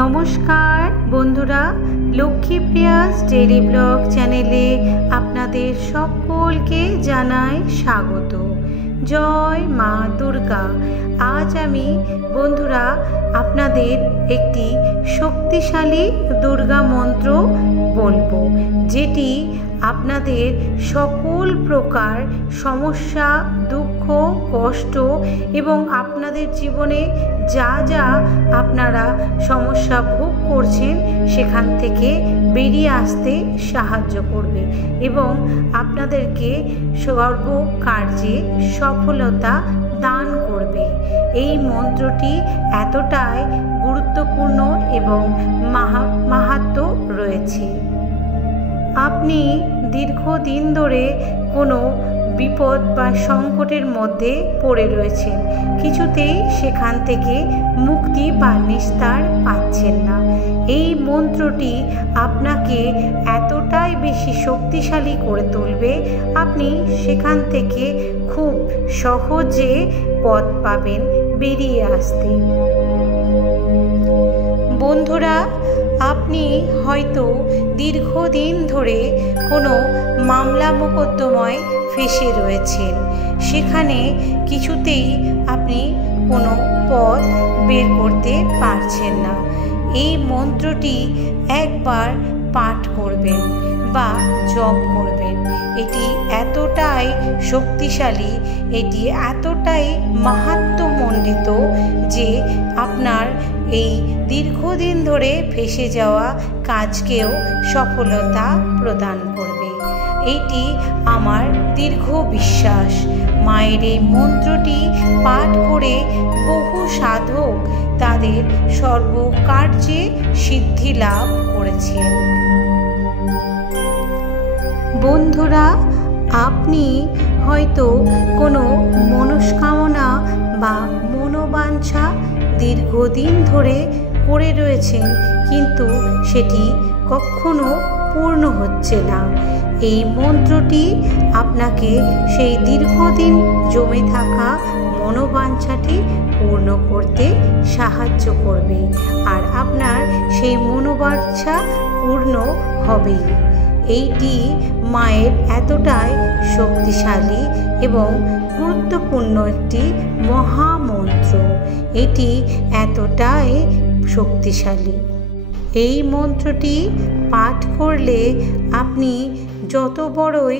নমস্কার বন্ধুরা, লক্ষ্মীপ্রিয়াস daily blog চ্যানেলে আপনাদের সকলকে জানাই স্বাগত। জয় মা দুর্গা। আজ আমি বন্ধুরা আপনাদের একটি শক্তিশালী দুর্গা মন্ত্র বলবো, যেটি আপনাদের সকল প্রকার সমস্যা, দুঃখ, কষ্ট এবং আপনাদের জীবনে যা যা আপনারা সমস্যা ভোগ করছেন সেখান থেকে বেরিয়ে আসতে সাহায্য করবে এবং আপনাদেরকে সর্বকার্যে সফলতা দান করবে। এই মন্ত্রটি এতটাই গুরুত্বপূর্ণ এবং মাহাত্ম্য রয়েছে। আপনি দীর্ঘদিন ধরে কোনো বিপদ বা সংকটের মধ্যে পড়ে রয়েছেন, কিছুতেই সেখান থেকে মুক্তি বা নিস্তার পাচ্ছেন না। এই মন্ত্রটি আপনাকে এতটাই বেশি শক্তিশালী করে তুলবে, আপনি সেখান থেকে খুব সহজে পথ পাবেন বেরিয়ে আসতে। বন্ধুরা, আপনি হয়তো দীর্ঘদিন ধরে কোনো মামলা মোকদ্দমায় ফেঁসে রয়েছেন, সেখানে কিছুতেই আপনি কোনো পথ বের করতে পারছেন না। এই মন্ত্রটি একবার পাঠ করবেন বা জপ করবেন। এটি এতটাই শক্তিশালী, এটি এতটাই মাহাত্ম্যমণ্ডিত যে আপনার এই দীর্ঘদিন ধরে ফেঁসে যাওয়া কাজকেও সফলতা প্রদান করবে। এটি আমার দীর্ঘ বিশ্বাস। মায়ের এই মন্ত্রটি পাঠ করে বহু সাধক তাদের সর্বকার্যে সিদ্ধি লাভ করেছেন। বন্ধুরা, আপনি হয়তো কোনো মনস্কামনা বা মনোবাঞ্ছা দীর্ঘদিন ধরে করে রয়েছেন, কিন্তু সেটি কখনো পূর্ণ হচ্ছে না। এই মন্ত্রটি আপনাকে সেই দীর্ঘদিন জমে থাকা মনোবাঞ্ছাটি পূর্ণ করতে সাহায্য করবে, আর আপনার সেই মনোবাঞ্ছা পূর্ণ হবেই। এইটি মায়ের এতটাই শক্তিশালী এবং গুরুত্বপূর্ণ একটি মহামন্ত্র। এটি এতটাই শক্তিশালী। এই মন্ত্রটি পাঠ করলে আপনি যত বড়ই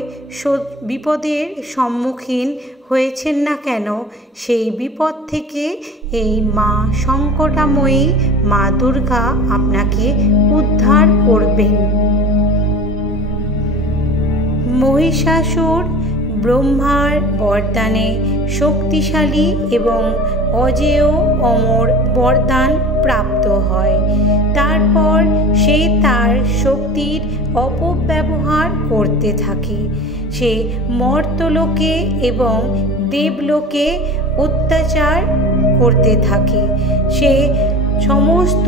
বিপদের সম্মুখীন হয়েছেন না কেন, সেই বিপদ থেকে এই মা সংকটাময়ী মা দুর্গা আপনাকে উদ্ধার করবেন। মহিষাসুর ব্রহ্মার বরদানে শক্তিশালী এবং অজেয় অমর বরদান প্রাপ্ত হয়। তারপর সে তার শক্তির অপব্যবহার করতে থাকে। সে মর্তলোকে এবং দেবলোকে অত্যাচার করতে থাকে। সে সমস্ত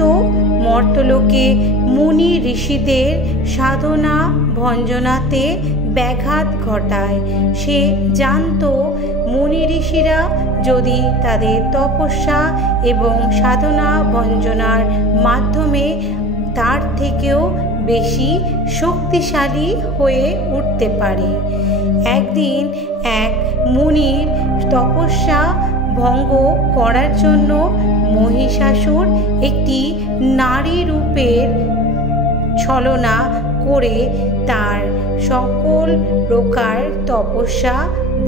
মর্তলোকে মুনি ঋষিদের সাধনা ভঞ্জনাতে ব্যাঘাত ঘটায়। সে জানত মুনি ঋষিরা যদি তাদের তপস্যা এবং সাধনা ভঞ্জনার মাধ্যমে তার থেকেও বেশি শক্তিশালী হয়ে উঠতে পারে। একদিন এক মুনির তপস্যা ভঙ্গ করার জন্য মহিষাসুর একটি নারী রূপের ছলনা করে তার সকল প্রকার তপস্যা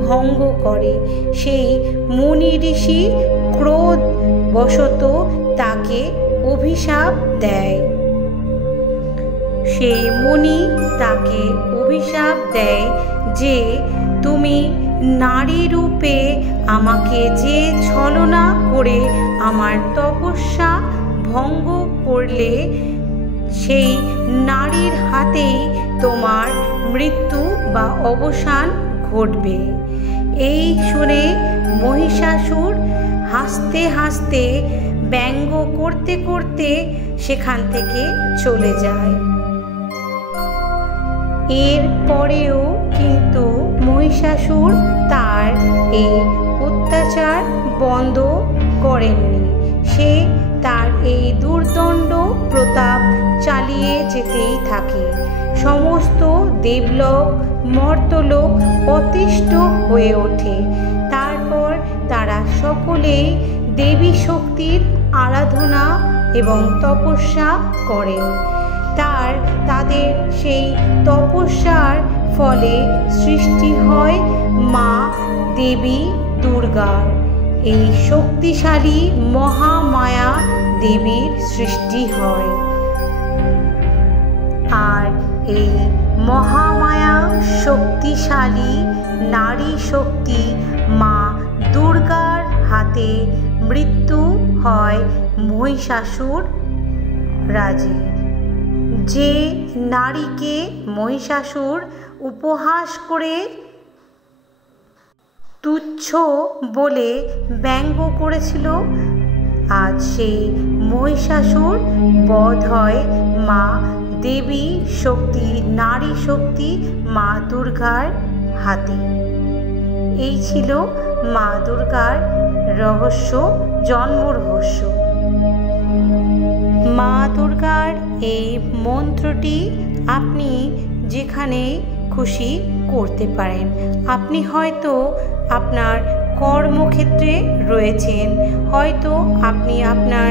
ভঙ্গ করে। সেই মুনি ঋষি ক্রোধ বশত তাকে অভিশাপ দেয়। সেই মুনি তাকে অভিশাপ দেয় যে তুমি নারী রূপে আমাকে যে ছলনা করে আমার তপস্যা ভঙ্গ করলে, সেই নারীর হাতেই তোমার মৃত্যু বা অবসান ঘটবে। এই শুনে মহিষাসুর হাসতে হাসতে ব্যঙ্গ করতে করতে সেখান থেকে চলে যায়। এর পরেও কিন্তু মহিষাসুর তার এই অত্যাচার বন্ধ করেননি। সে তার এই দুর্দণ্ড প্রতাপ চালিয়ে যেতেই থাকে। সমস্ত দেবলোক মর্তলোক অতিষ্ঠ হয়ে ওঠে। তারপর তারা সকলেই দেবী শক্তির আরাধনা এবং তপস্যা করেন। তাদের সেই তপস্যার ফলে সৃষ্টি হয় মা দেবী দুর্গার। এই শক্তিশালী মহামায়া দেবীর সৃষ্টি হয়। আর এই মহামায়া শক্তিশালী নারী শক্তি মা দুর্গার হাতে মৃত্যু হয় মহিষাসুর রাজের। যে নারীকে মহিষাসুর উপহাস করে তুচ্ছ বলে ব্যঙ্গ করেছিল, আজ সেই মহিষাসুর বধ হয় মা দেবী শক্তি নারী শক্তি মা দুর্গার হাতে। এই ছিল মা দুর্গার রহস্য, জন্ম রহস্য। মা দুর্গার এই মন্ত্রটি আপনি যেখানে খুশি করতে পারেন। আপনি হয়তো আপনার কর্মক্ষেত্রে রয়েছেন, হয়তো আপনি আপনার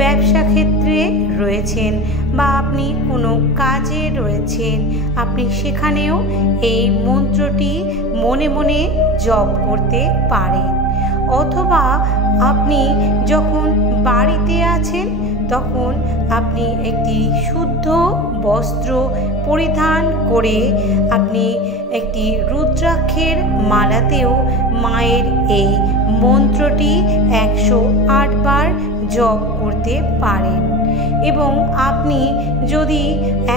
ব্যবসা ক্ষেত্রে রয়েছেন, বা আপনি কোনো কাজে রয়েছেন, আপনি সেখানেও এই মন্ত্রটি মনে মনে জপ করতে পারেন। অথবা আপনি যখন বাড়িতে আছেন তখন আপনি একটি শুদ্ধ বস্ত্র পরিধান করে আপনি একটি রুদ্রাক্ষের মালাতেও মায়ের এই মন্ত্রটি 108 বার জপ করতে পারেন। এবং আপনি যদি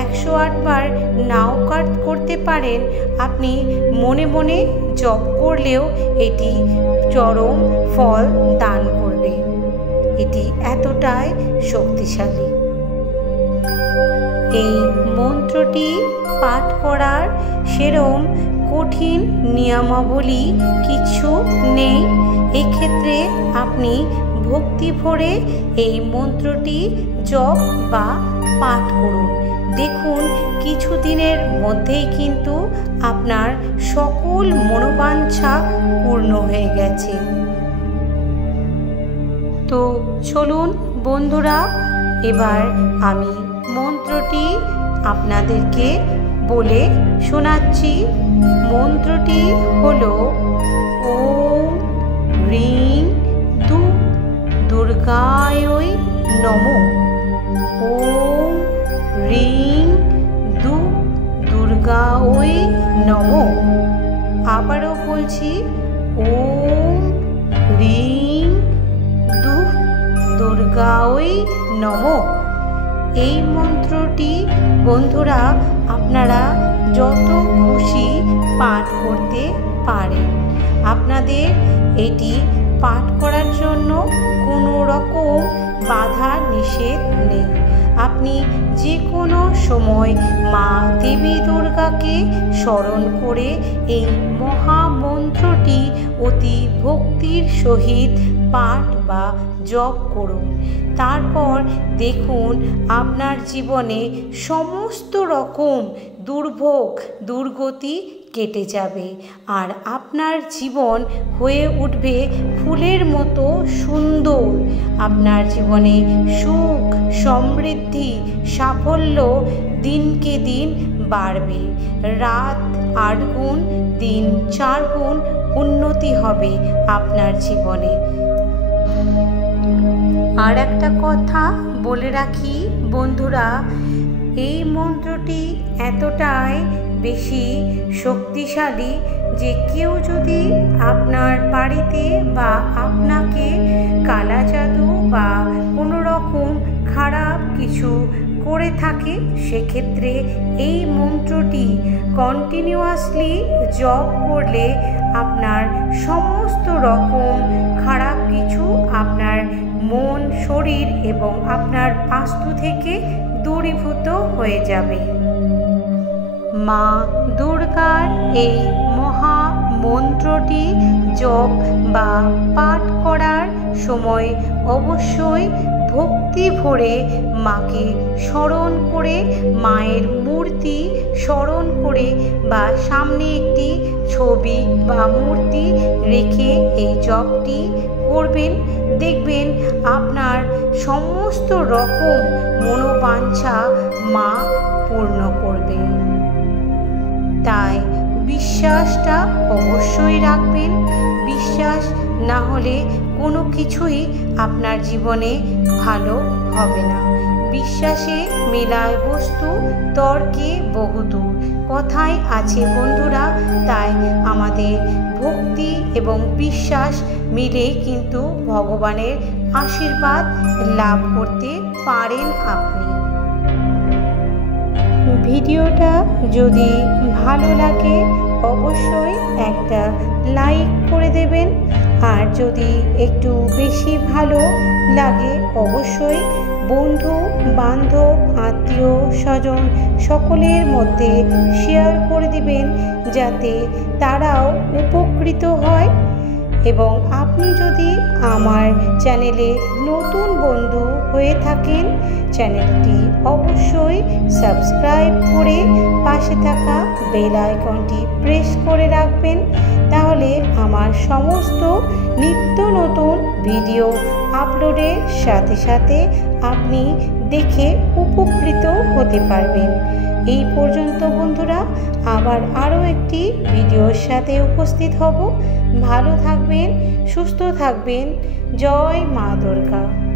108 বার নাও করতে পারেন, আপনি মনে মনে জপ করলেও এটি চরম ফল দান করবে। এটি এতটাই শক্তিশালী। এই মন্ত্রটি পাঠ করার সেরম কঠিন নিয়মাবলী কিছু নেই। এক্ষেত্রে আপনি ভক্তি ভরে এই মন্ত্রটি জপ বা পাঠ করুন। দেখুন কিছুদিনের মধ্যেই কিন্তু আপনার সকল মনোবাঞ্ছা পূর্ণ হয়ে গেছে। তো চলুন বন্ধুরা, এবার আমি মন্ত্রটি আপনাদেরকে বলে শোনাচ্ছি। মন্ত্রটি হলো ওম হ্রিং দুর্গায় নমঃ। ওম হ্রিং দুর্গায় নমঃ। আবারও বলছি, ওম হ্রিং দুর্গায় নমঃ। এই মন্ত্রটি বন্ধুরা আপনারা যত খুশি পাঠ করতে পারেন। আপনাদের এটি পাঠ করার জন্য কোনো রকম বাধা নিষেধ নেই। আপনি যে কোনো সময় মা দেবী দুর্গাকে স্মরণ করে এই মহামন্ত্রটি অতি ভক্তির সহিত পাঠ বা জপ করুন। তারপর দেখুন আপনার জীবনে সমস্ত রকম দুর্ভোগ দুর্গতি কেটে যাবে, আর আপনার জীবন হয়ে উঠবে ফুলের মতো সুন্দর। আপনার জীবনে সুখ সমৃদ্ধি সাফল্য দিনকে দিন বাড়বে। রাত 8 গুণ, দিন 4 গুণ উন্নতি হবে আপনার জীবনে। আর একটা কথা বলে রাখি বন্ধুরা, এই মন্ত্রটি এতটাই বেশি শক্তিশালী যে কেউ যদি আপনার বাড়িতে বা আপনাকে কালা জাদু বা কোনো রকম খারাপ কিছু করে থাকে, সেক্ষেত্রে এই মন্ত্রটি কন্টিনিউয়াসলি জপ করলে আপনার সমস্ত রকম খারাপ কিছু আপনার মন শরীর এবং আপনার বাস্তু থেকে দূরীভূত হয়ে যাবে। মা দুর্গার এই মহা মন্ত্রটি জপ বা পাঠ করার সময় অবশ্যই ভক্তি ভরে মাকে স্মরণ করে, মায়ের মূর্তি স্মরণ করে বা সামনে একটি ছবি বা মূর্তি রেখে এই জপটি করবেন। দেখবেন আপনার সমস্ত রকম মনোবাঞ্ছা মা পূর্ণ করবে। তাই বিশ্বাসটা অবশ্যই রাখবেন। বিশ্বাস না হলে কোনো কিছুই আপনার জীবনে ভালো হবে না। বিশ্বাসে মেলায় বস্তু, তর্কে বহুদূর, কথাই আছে বন্ধুরা। তাই আমাদের ভক্তি এবং বিশ্বাস মিলে কিন্তু ভগবানের আশীর্বাদ লাভ করতে পারেন আপনি। ভিডিওটা যদি ভালো লাগে অবশ্যই একটা লাইক করে দেবেন, আর যদি একটু বেশি ভালো লাগে অবশ্যই বন্ধু বান্ধব আত্মীয় স্বজন সকলের মধ্যে শেয়ার করে দিবেন, যাতে তারাও উপকৃত হয়। এবং আপনি যদি আমার চ্যানেলে নতুন বন্ধু হয়ে থাকেন, চ্যানেলটি অবশ্যই সাবস্ক্রাইব করে পাশে থাকা বেল আইকনটি প্রেস করে রাখবেন। তাহলে আমার সমস্ত নিত্য নতুন ভিডিও আপলোডের সাথে সাথে আপনি দেখে উপকৃত হতে পারবেন। এই পর্যন্ত বন্ধুরা, আবার আরও একটি ভিডিওর সাথে উপস্থিত হব। ভালো থাকবেন, সুস্থ থাকবেন। জয় মা দুর্গা।